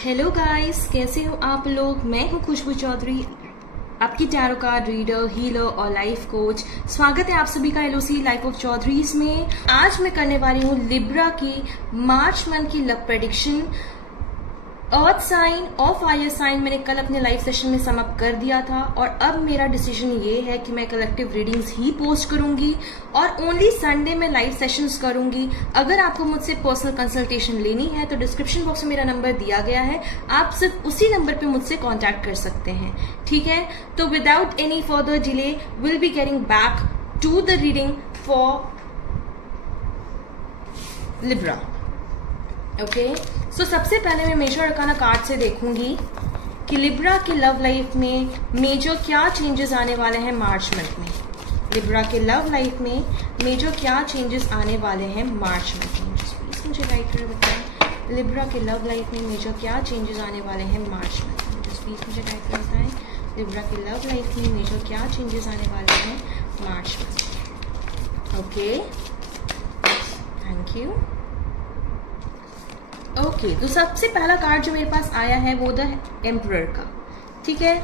Hello guys, कैसे हो आप लोग। मैं हूं खुशबू चौधरी, आपकी टैरो कार्ड रीडर, हीलर और लाइफ कोच। स्वागत है आप सभी का एलओसी लाइफ ऑफ चौधरीज में। आज मैं करने वाली हूं लिब्रा की मार्च मंथ की लव प्रेडिक्शन। अर्थ साइन और फायर साइन मैंने कल अपने लाइव सेशन में सम अप कर दिया था और अब मेरा डिसीजन ये है कि मैं कलेक्टिव रीडिंग्स ही पोस्ट करूंगी और ओनली संडे में लाइव सेशंस करूंगी। अगर आपको मुझसे पर्सनल कंसल्टेशन लेनी है तो डिस्क्रिप्शन बॉक्स में मेरा नंबर दिया गया है, आप सिर्फ उसी नंबर पे मुझसे कांटेक्ट कर सकते हैं। ठीक है, तो without any further delay will be getting back to the reading for Libra. Okay, so सबसे पहले मैं मेजर अरकाना कार्ड से देखूंगी कि लिब्रा की लव लाइफ में मेजर क्या चेंजेस आने वाले हैं मार्च मंथ में। लिब्रा के लव लाइफ में मेजर क्या चेंजेस आने वाले हैं मार्च मंथ में। प्लीज मुझे गाइड कर बताएं, लिब्रा के लव लाइफ में मेजर क्या चेंजेस आने वाले हैं मार्च मंथ में। प्लीज मुझे गाइड कर बताएं, लिब्रा की लव लाइफ में मेजर क्या चेंजेस आने वाले हैं March month. Okay, thank you. Okay, तो सबसे पहला कार्ड जो मेरे पास आया है वो द एम्परर का। ठीक है,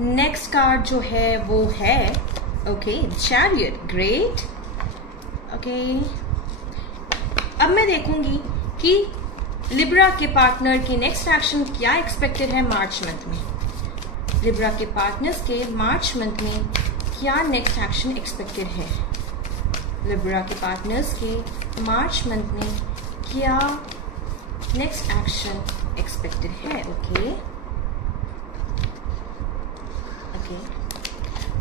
नेक्स्ट कार्ड जो है वो है ओके चैरियट। ग्रेट। ओके, अब मैं देखूंगी कि लिब्रा के पार्टनर की नेक्स्ट एक्शन क्या एक्सपेक्टेड है मार्च मंथ में। लिब्रा के पार्टनर्स के मार्च मंथ में क्या नेक्स्ट एक्शन एक्सपेक्टेड है। लिब्रा के पार्टनर्स के मार्च मंथ में क्या नेक्स्ट एक्शन एक्सपेक्टेड है। Okay okay,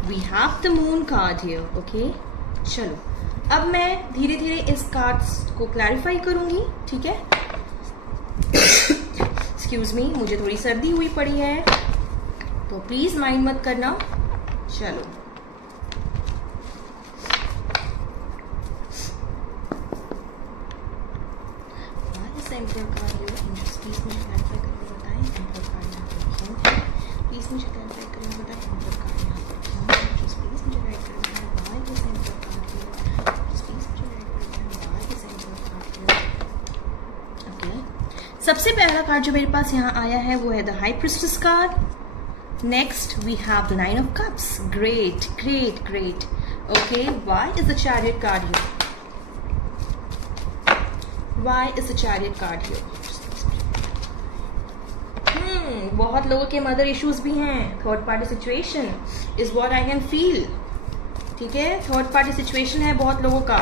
we have the moon card here. Okay, चलो अब मैं धीरे धीरे इस कार्ड्स को क्लैरिफाई करूंगी। ठीक है, एक्सक्यूज मी, मुझे थोड़ी सर्दी हुई पड़ी है तो प्लीज माइंड मत करना। चलो एम्परर कार्ड प्लीज मुझे क्लैरिफाई करके बताएं। एम्परर कार्ड यहाँ पर क्यों है, प्लीज मुझे क्लैरिफाई करके बताएं। एम्परर कार्ड यहाँ पर क्यों है, प्लीज मुझे गाइड कर बताएं। Why this emperor card here, please मुझे गाइड कर बताएं। Why this emperor card here. Okay, सबसे पहला कार्ड जो मेरे पास यहाँ आया है वो है the high priestess card. Next we have the nine of cups. Great great great. Okay, why is the chariot card here. Why is the chariot card here? बहुत लोगों के मदर इश्यूज भी हैं। Third party situation is what I can feel. ठीक है, third party situation है बहुत लोगों का।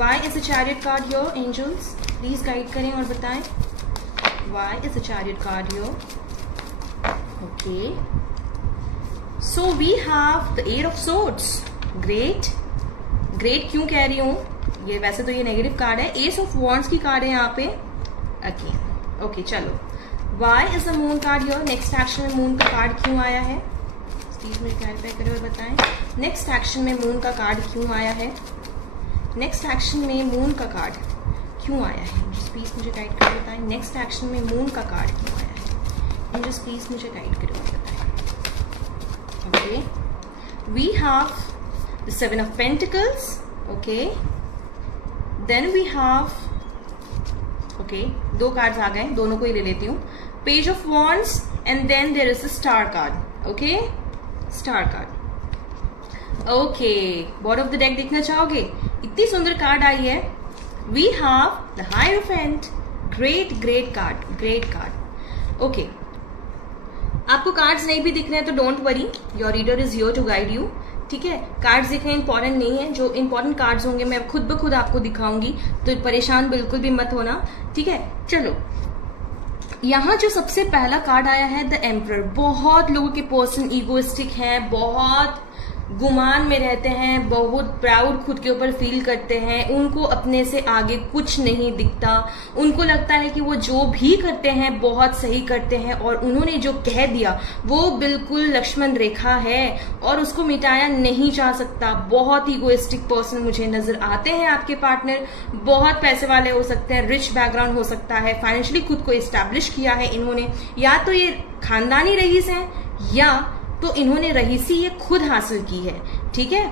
Why is the chariot card here? Angels, please guide करें और बताएं। Why is the chariot card here? Okay, so we have the Eight of Swords. Great, great क्यों कह रही हूं, ये वैसे तो ये नेगेटिव कार्ड है। एस ऑफ वॉन्ड्स की कार्ड है यहाँ पे। ओके, चलो why is the moon card your. Next action में मून का कार्ड क्यों आया है, प्लीज मुझे क्लैरिफाई करें और बताएं। नेक्स्ट एक्शन में मून का कार्ड क्यों आया है। नेक्स्ट एक्शन में मून का कार्ड क्यों आया है, प्लीज मुझे गाइड कर बताएं। नेक्स्ट एक्शन में मून का कार्ड क्यों आया है, प्लीज मुझे गाइड करें और बताएं। Okay, we have the seven of pentacles. Okay, then we have okay, दो कार्ड्स आ गए, दोनों को ही ले लेती हूँ। Page of wands and then there is a star card. Okay, star card. Okay, bottom of the deck देखना चाहोगे, इतनी सुंदर कार्ड आई है। We have the hierophant. Great great card, great card. Okay, आपको कार्ड्स नहीं भी दिख रहे हैं तो don't worry, your reader is here to guide you. ठीक है, कार्ड्स दिखने इंपॉर्टेंट नहीं है, जो इंपॉर्टेंट कार्ड्स होंगे मैं खुद ब खुद आपको दिखाऊंगी, तो परेशान बिल्कुल भी मत होना। ठीक है, चलो यहाँ जो सबसे पहला कार्ड आया है द एम्परर। बहुत लोगों के पर्सन ईगोइस्टिक हैं, बहुत गुमान में रहते हैं, बहुत प्राउड खुद के ऊपर फील करते हैं, उनको अपने से आगे कुछ नहीं दिखता, उनको लगता है कि वो जो भी करते हैं बहुत सही करते हैं और उन्होंने जो कह दिया वो बिल्कुल लक्ष्मण रेखा है और उसको मिटाया नहीं जा सकता। बहुत ईगोइस्टिक पर्सन मुझे नजर आते हैं आपके पार्टनर। बहुत पैसे वाले हो सकते हैं, रिच बैकग्राउंड हो सकता है, फाइनेंशियली खुद को एस्टैब्लिश किया है इन्होंने, या तो ये खानदानी रईस हैं या तो इन्होंने रईसी ये खुद हासिल की है। ठीक है,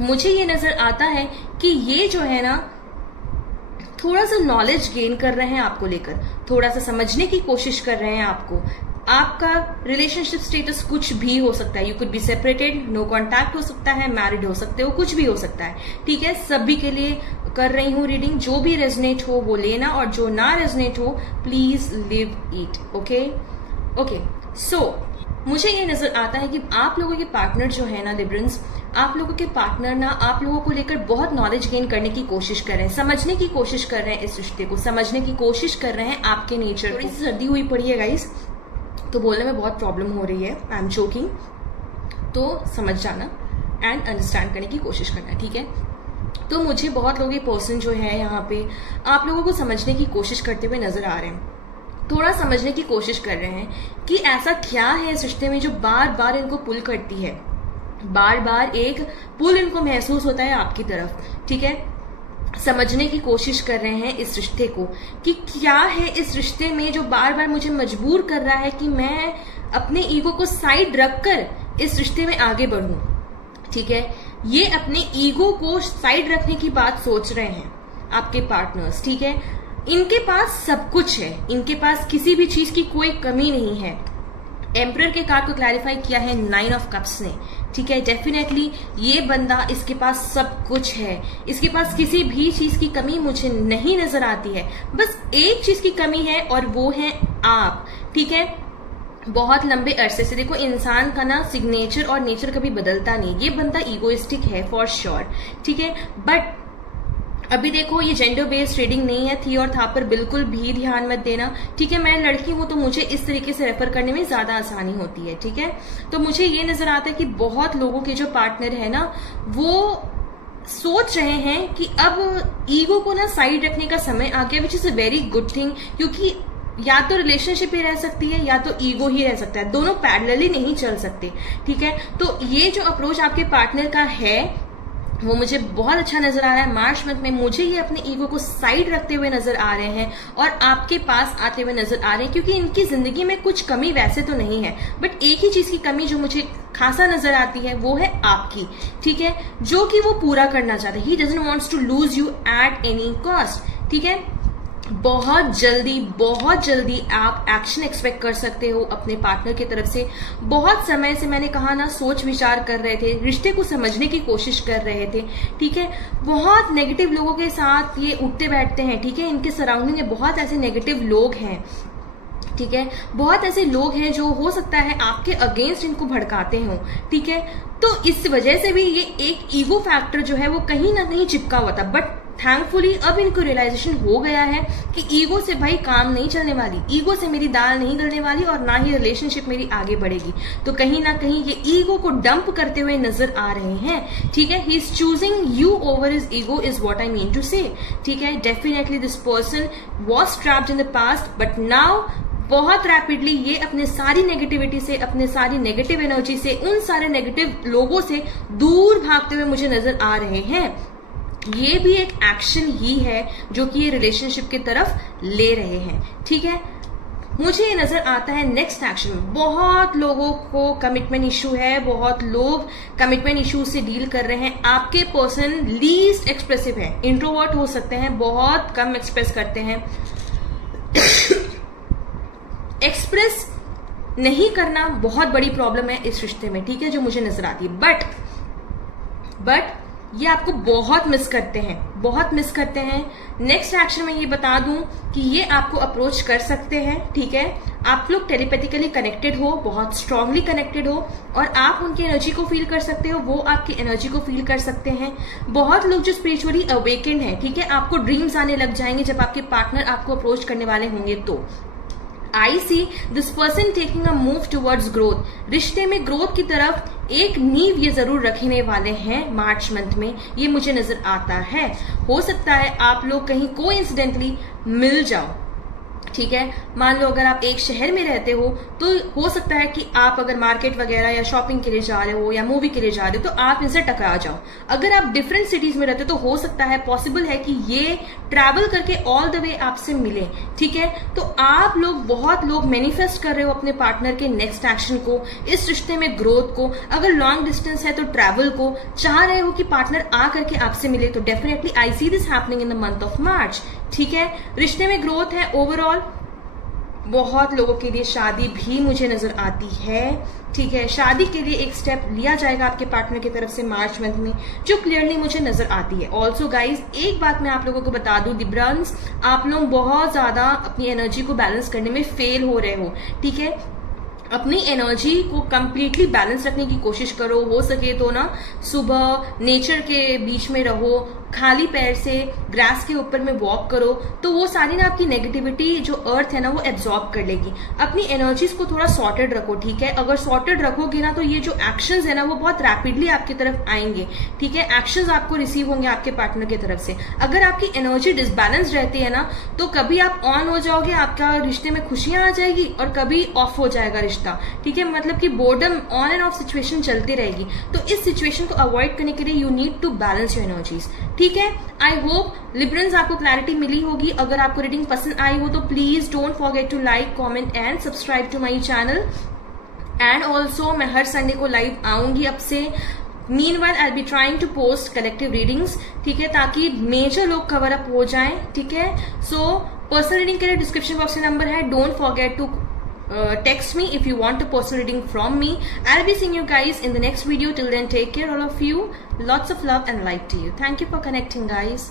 मुझे ये नजर आता है कि ये जो है ना थोड़ा सा नॉलेज गेन कर रहे हैं आपको लेकर, थोड़ा सा समझने की कोशिश कर रहे हैं आपको। आपका रिलेशनशिप स्टेटस कुछ भी हो सकता है, you could be separated, no contact हो सकता है, मैरिड हो सकते हो, कुछ भी हो सकता है, ठीक है। सभी के लिए कर रही हूँ रीडिंग, जो भी रेजोनेट हो वो लेना, और जो ना रेजोनेट हो प्लीज लिव इट, ओके। सो मुझे ये नजर आता है कि आप लोगों के पार्टनर जो है ना लिब्रन्स, आप लोगों के पार्टनर ना आप लोगों को लेकर बहुत नॉलेज गेन करने की कोशिश कर रहे हैं, समझने की कोशिश कर रहे हैं, इस रिश्ते को समझने की कोशिश कर रहे हैं, आपके नेचर को। थोड़ी सी सर्दी हुई पड़ी है गाइस, तो बोलने में बहुत प्रॉब्लम हो रही है, आई एम जोकिंग, तो समझ जाना एंड अंडरस्टैंड करने की कोशिश करना, ठीक है। तो मुझे बहुत लोग ये पर्सन जो है यहाँ पे आप लोगों को समझने की कोशिश करते हुए नजर आ रहे हैं, थोड़ा समझने की कोशिश कर रहे हैं कि ऐसा क्या है इस रिश्ते में जो बार बार इनको पुल करती है, बार बार एक पुल इनको महसूस होता है आपकी तरफ, ठीक है। समझने की कोशिश कर रहे हैं इस रिश्ते को कि क्या है इस रिश्ते में जो बार बार मुझे मजबूर कर रहा है कि मैं अपने ईगो को साइड रखकर इस रिश्ते में आगे बढ़ूं, ठीक है। ये अपने ईगो को साइड रखने की बात सोच रहे हैं आपके पार्टनर्स, ठीक है। इनके पास सब कुछ है, इनके पास किसी भी चीज की कोई कमी नहीं है। एम्परर के कार्ड को क्लैरिफाई किया है 9 ऑफ कप्स ने, ठीक है। डेफिनेटली ये बंदा, इसके पास सब कुछ है, इसके पास किसी भी चीज की कमी मुझे नहीं नजर आती है, बस एक चीज की कमी है और वो है आप, ठीक है। बहुत लंबे अरसे से देखो, इंसान का ना सिग्नेचर और नेचर कभी बदलता नहीं, ये बंदा ईगोइस्टिक है फॉर श्योर, ठीक है। बट अभी देखो ये जेंडर बेस्ड रीडिंग नहीं है, थी और था पर बिल्कुल भी ध्यान मत देना, ठीक है। मैं लड़की हूं तो मुझे इस तरीके से रेफर करने में ज्यादा आसानी होती है, ठीक है। तो मुझे ये नजर आता है कि बहुत लोगों के जो पार्टनर है ना वो सोच रहे हैं कि अब ईगो को ना साइड रखने का समय आ गया, which is a very good thing, क्योंकि या तो रिलेशनशिप ही रह सकती है या तो ईगो ही रह सकता है, दोनों पैरेलली नहीं चल सकते, ठीक है। तो ये जो अप्रोच आपके पार्टनर का है वो मुझे बहुत अच्छा नजर आ रहा है। मार्च मंथ में मुझे ये अपने ईगो को साइड रखते हुए नजर आ रहे हैं और आपके पास आते हुए नजर आ रहे हैं, क्योंकि इनकी जिंदगी में कुछ कमी वैसे तो नहीं है, बट एक ही चीज की कमी जो मुझे खासा नजर आती है वो है आपकी, ठीक है, जो कि वो पूरा करना चाहते हैं। He doesn't wants to lose you at any cost, ठीक है। बहुत जल्दी आप एक्शन एक्सपेक्ट कर सकते हो अपने पार्टनर की तरफ से। बहुत समय से मैंने कहा ना, सोच विचार कर रहे थे, रिश्ते को समझने की कोशिश कर रहे थे, ठीक है। बहुत नेगेटिव लोगों के साथ ये उठते बैठते हैं, ठीक है। इनके सराउंडिंग में बहुत ऐसे नेगेटिव लोग हैं, ठीक है। बहुत ऐसे लोग हैं जो हो सकता है आपके अगेंस्ट इनको भड़काते हो, ठीक है। तो इस वजह से भी ये एक ईगो फैक्टर जो है वो कहीं ना कहीं चिपका हुआ था, बट थैंकफुली अब इनको रियलाइजेशन हो गया है कि ईगो से भाई काम नहीं चलने वाली, ईगो से मेरी दाल नहीं गलने वाली और ना ही रिलेशनशिप मेरी आगे बढ़ेगी। तो कहीं ना कहीं ये ईगो को डंप करते हुए नजर आ रहे हैं, ठीक है। He is choosing you over his ego is what I mean to say, ठीक है। Definitely this person was trapped in the past, but now बहुत रैपिडली ये अपने सारी नेगेटिविटी से, अपने सारी नेगेटिव एनर्जी से, उन सारे नेगेटिव लोगों से दूर भागते हुए मुझे नजर आ रहे हैं। ये भी एक एक्शन ही है जो कि ये रिलेशनशिप की तरफ ले रहे हैं, ठीक है। मुझे ये नजर आता है नेक्स्ट एक्शन में बहुत लोगों को कमिटमेंट इशू है, बहुत लोग कमिटमेंट इशू से डील कर रहे हैं। आपके पर्सन लीस्ट एक्सप्रेसिव है, इंट्रोवर्ट हो सकते हैं, बहुत कम एक्सप्रेस करते हैं। एक्सप्रेस नहीं करना बहुत बड़ी प्रॉब्लम है इस रिश्ते में, ठीक है, जो मुझे नजर आती है। बट ये आपको बहुत मिस करते हैं। नेक्स्ट एक्शन में ये बता दूं कि ये आपको अप्रोच कर सकते हैं, ठीक है। आप लोग टेलीपैथिकली कनेक्टेड हो, बहुत स्ट्रांगली कनेक्टेड हो, और आप उनकी एनर्जी को फील कर सकते हो, वो आपकी एनर्जी को फील कर सकते हैं। बहुत लोग जो स्पिरिचुअली अवेकेंड हैं, ठीक है, आपको ड्रीम्स आने लग जाएंगे जब आपके पार्टनर आपको अप्रोच करने वाले होंगे। तो I see this person taking a move towards growth, रिश्ते में ग्रोथ की तरफ एक नींव ये जरूर रखने वाले हैं मार्च मंथ में, ये मुझे नजर आता है। हो सकता है आप लोग कहीं कोइंसिडेंटली मिल जाओ, ठीक है। मान लो अगर आप एक शहर में रहते हो तो हो सकता है कि आप अगर मार्केट वगैरह या शॉपिंग के लिए जा रहे हो या मूवी के लिए जा रहे हो तो आप इनसे टकरा जाओ। अगर आप डिफरेंट सिटीज में रहते हो तो हो सकता है, पॉसिबल है कि ये ट्रैवल करके ऑल द वे आपसे मिले, ठीक है। तो आप लोग, बहुत लोग मैनिफेस्ट कर रहे हो अपने पार्टनर के नेक्स्ट एक्शन को, इस रिश्ते में ग्रोथ को। अगर लॉन्ग डिस्टेंस है तो ट्रैवल को चाह रहे हो कि पार्टनर आ करके आपसे मिले। तो definitely I see this happening in the month of March, ठीक है, रिश्ते में ग्रोथ है ओवरऑल। बहुत लोगों के लिए शादी भी मुझे नजर आती है, ठीक है, शादी के लिए एक स्टेप लिया जाएगा आपके पार्टनर की तरफ से मार्च मंथ में, जो क्लियरली मुझे नजर आती है। ऑल्सो गाइज एक बात मैं आप लोगों को बता दूं, लिब्रन्स, आप लोग बहुत ज्यादा अपनी एनर्जी को बैलेंस करने में फेल हो रहे हो, ठीक है। अपनी एनर्जी को कंप्लीटली बैलेंस रखने की कोशिश करो, हो सके तो ना सुबह नेचर के बीच में रहो, खाली पैर से ग्रास के ऊपर में वॉक करो, तो वो सारी ना आपकी नेगेटिविटी जो अर्थ है ना वो एब्जॉर्ब कर लेगी। अपनी एनर्जीज को थोड़ा सॉर्टेड रखो, ठीक है। अगर सॉर्टेड रखोगे ना तो ये जो एक्शंस है ना वो बहुत रैपिडली आपकी तरफ आएंगे, ठीक है। एक्शंस आपको रिसीव होंगे आपके पार्टनर की तरफ से। अगर आपकी एनर्जी डिसबैलेंस रहती है ना तो कभी आप ऑन हो जाओगे, आपका रिश्ते में खुशियां आ जाएगी, और कभी ऑफ हो जाएगा रिश्ता, ठीक है। मतलब कि boredom on end of situation चलती रहेगी। तो इस सिचुएशन को अवॉइड करने के लिए you need to balance your energies, ठीक है। आई होप लिब्रन्स आपको क्लैरिटी मिली होगी। अगर आपको रीडिंग पसंद आई हो तो please don't forget to like, comment and subscribe to my channel. And also मैं हर संडे को लाइव आऊंगी अब से। Meanwhile I be trying to post collective readings, ठीक है, ताकि मेजर लोग कवर अप हो जाएं, ठीक है। सो पर्सनल रीडिंग के लिए डिस्क्रिप्शन बॉक्स में नंबर है, don't forget to text me if you want a personal reading from me. I'll be seeing you guys in the next video. Till then, take care all of you. Lots of love and light to you. Thank you for connecting, guys.